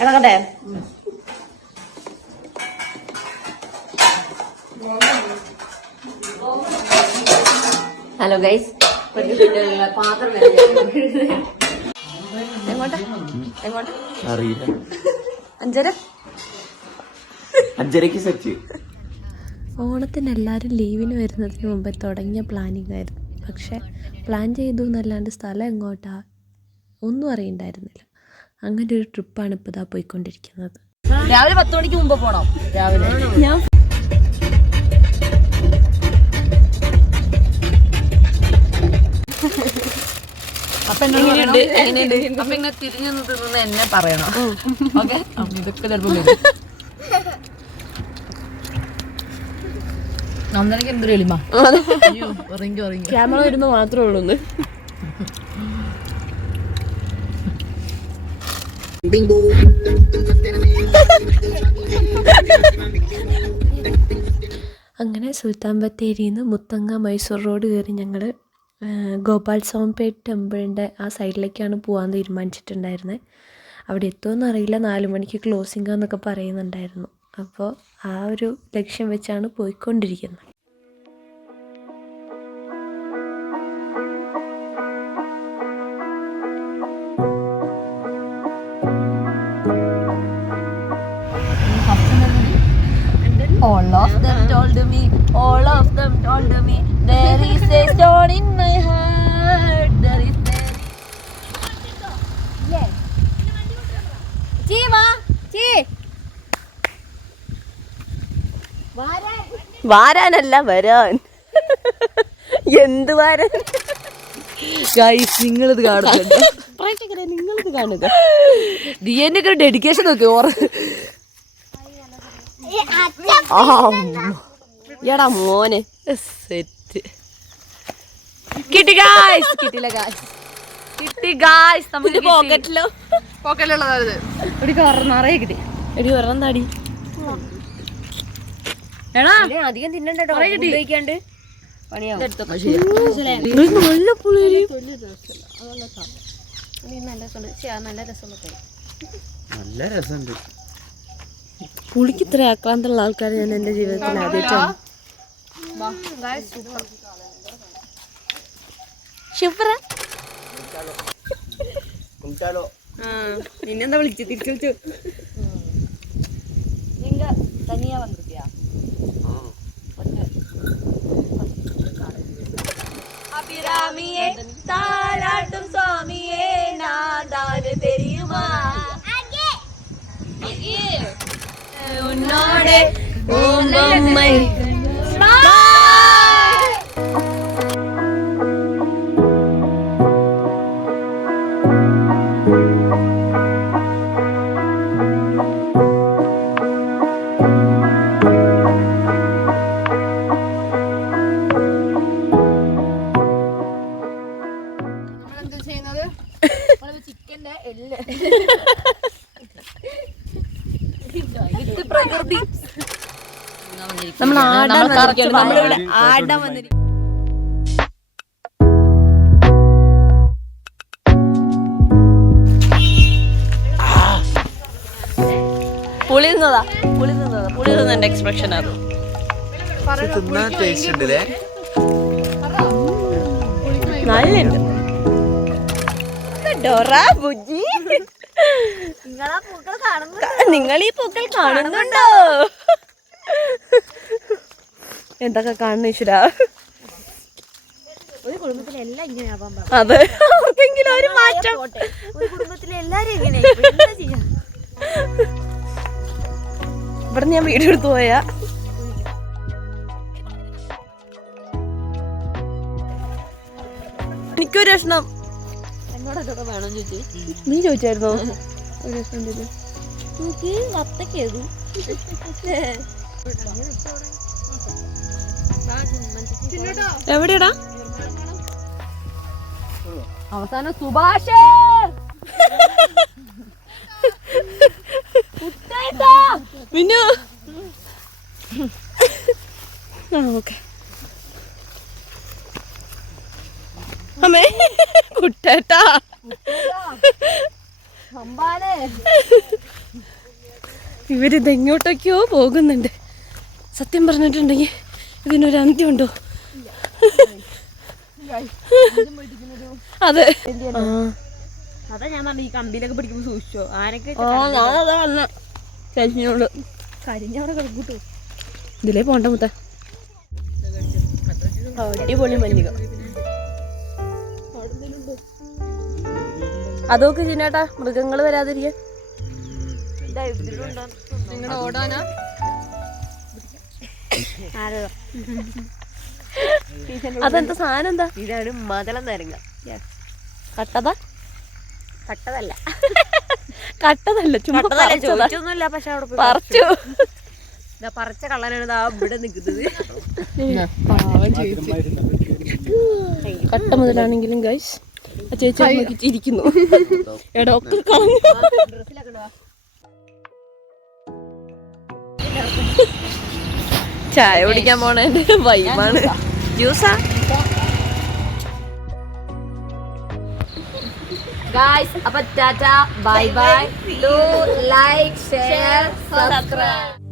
ഇറങ്ങട്ടെ? Hello guys, എങ്ങോട്ടാ എങ്ങോട്ടാ അറിയില്ല. 5:30 സെറ്റ്. ഓണത്തിന് എല്ലാവരും ലീവിന് വരുന്നതിന് മുമ്പ് തുടങ്ങിയ പ്ലാനിങ് ആയിരുന്നു. പക്ഷെ പ്ലാൻ ചെയ്തു എന്നല്ലാണ്ട് സ്ഥലം എങ്ങോട്ടാ ഒന്നും അറിയണ്ടായിരുന്നില്ല. അങ്ങനെ ഒരു ട്രിപ്പാണ് ഇപ്പോൾ ഇതാ പോയിക്കൊണ്ടിരിക്കുന്നത്. രാവിലെ 10 മണിക്ക് മുമ്പ് പോണം. രാവിലെ ഞാൻ അപ്പൊ ഇങ്ങനെ തിരിഞ്ഞു നിന്ന് എന്നെ പറയണം. ഓക്കെ, ഇതൊക്കെ ചിലപ്പോ നന്ദനക്ക് എന്തൊരു എളിമ. ക്യാമറ വരുമ്പോൾ മാത്രമേ ഉള്ളൂ. അങ്ങനെ സുൽത്താൻ ബത്തേരിയിൽ നിന്ന് മുത്തങ്ങ മൈസൂർ റോഡ് കയറി ഞങ്ങൾ ഗോപാൽസ്വാമിപേട്ട് ടെമ്പിളിൻ്റെ ആ സൈഡിലേക്കാണ് പോകാൻ തീരുമാനിച്ചിട്ടുണ്ടായിരുന്നത്. അവിടെ എത്തുമെന്ന് അറിയില്ല, 4 മണിക്ക് ക്ലോസിംഗ് എന്നൊക്കെ പറയുന്നുണ്ടായിരുന്നു. അപ്പോൾ ആ ഒരു ലക്ഷ്യം വെച്ചാണ് പോയിക്കൊണ്ടിരിക്കുന്നത്. All of them told me, there is a stone in my heart, there is yes. വാരാനല്ല വരാൻ. എന്ത് വാരാൻ? ഗൈസ്, നിങ്ങളിത് കാണുന്നുണ്ട്. നിങ്ങളിത് കാണുക. ദിയന്റെ ഒക്കെ ഡെഡിക്കേഷൻ നോക്കി. എടാ മോനെ സെറ്റ് കിട്ടി ഗായ്സ്. കിട്ടില്ല ഗായ്സ്, കിട്ടി ഗായ്സ്. നമുക്ക് പോക്കറ്റിലുള്ളതായത് നിറയെ കിട്ടി. എടി ഒരെണ്ണം താടി. എടാ അധികം തിന്നണ്ടോ, കഴിക്കാണ്ട് പണിയാവും. നല്ല പുളി. നല്ല രസമുണ്ട്. പുളിക്ക് ഇത്ര ആക്രാന്തമുള്ള ആൾക്കാർ ഞാൻ എൻ്റെ ജീവിതത്തിൽ ആദ്യമായിട്ടാണ്. നിന്നെന്താ വിളിച്ചു? തിരിച്ചു വിളിച്ചു. തനിയാ വന്നിരിക്കാ അഭിരാമിയെ താരാട്ടും സ്വാമിയെ നാദാന് തെരിയുമാ ഉന്നോടെ ഓമമ്മൈ ചിക്കന്റെ എല്ല് പ്രകൃതി. നമ്മൾ നമ്മളിവിടെ ആടാൻ വന്നിരിക്കും. പുളി തിന്നതിന്റെ എക്സ്പ്രഷൻ അത്. നല്ലുണ്ട്. നിങ്ങൾ ഈ പൂക്കൾ കാണുന്നുണ്ടോ? എന്തൊക്കെ കാണുന്നു ഈശ്വര. ഒരു കുടുംബത്തിലെ എല്ലാം ഇങ്ങനെ അതെ, അവർക്കെങ്കിലും ഒരു മാറ്റം. ഒരു കുടുംബത്തിലെ എല്ലാരും ഇങ്ങനെ. ഇവിടെ ഞാൻ വീഡിയോ എടുത്തു പോയാ എനിക്കൊരു പ്രശ്നം. എന്നോടൊക്കെ വേണം ചോദിച്ചു. നീ ചോദിച്ചായിരുന്നോ ഒരു പ്രശ്നം? എവിടെയാടാ അവസാനം? സുഭാഷ് മിന്നു. ഓക്കെ അമ്മേ കുട്ടേട്ടാ ഇവരിതെങ്ങോട്ടൊക്കെയോ പോകുന്നുണ്ട്. സത്യം പറഞ്ഞിട്ടുണ്ടെങ്കിൽ ഇതിനൊരു അന്ത്യമുണ്ടോ? അതെ അതാ ഞാൻ പറഞ്ഞു ഈ കമ്പിയിലൊക്കെ പിടിക്കുമ്പോ സൂക്ഷിച്ചോ. ആരൊക്കെ ചേച്ചിനോട് കരിഞ്ഞവിടെ കിടക്കൂട്ടോ. ഇതിലേ പോണ്ട മുത്ത. അടിപൊളി മല്ലിക. അതൊക്കെ ചിന്നേട്ടാ മൃഗങ്ങൾ വരാതിരിക്കാൻ. നിങ്ങളുടെ ഓടാനാ അതെന്താ സാധനം? എന്താ ഇതാണ് മതളം നാരങ്ങ. കട്ടതല്ല കട്ടതല്ല ചുമ്മാ ചോദിച്ചൊന്നുമില്ല. പക്ഷെ അവിടെ പറിച്ചു. പറിച്ച കള്ളനാണ് ഇവിടെ നിൽക്കുന്നത്. കട്ട മുതലാണെങ്കിലും ഗൈസ് ആ ചേച്ചി ഇരിക്കുന്നു. ഡോക്ടർ കളഞ്ഞു. ചായ കുടിക്കാൻ പോണേ വൈബാണ്. ജ്യൂസാ ഗായ്സ്. അപ്പൊ Tata bye bye. Do like share subscribe.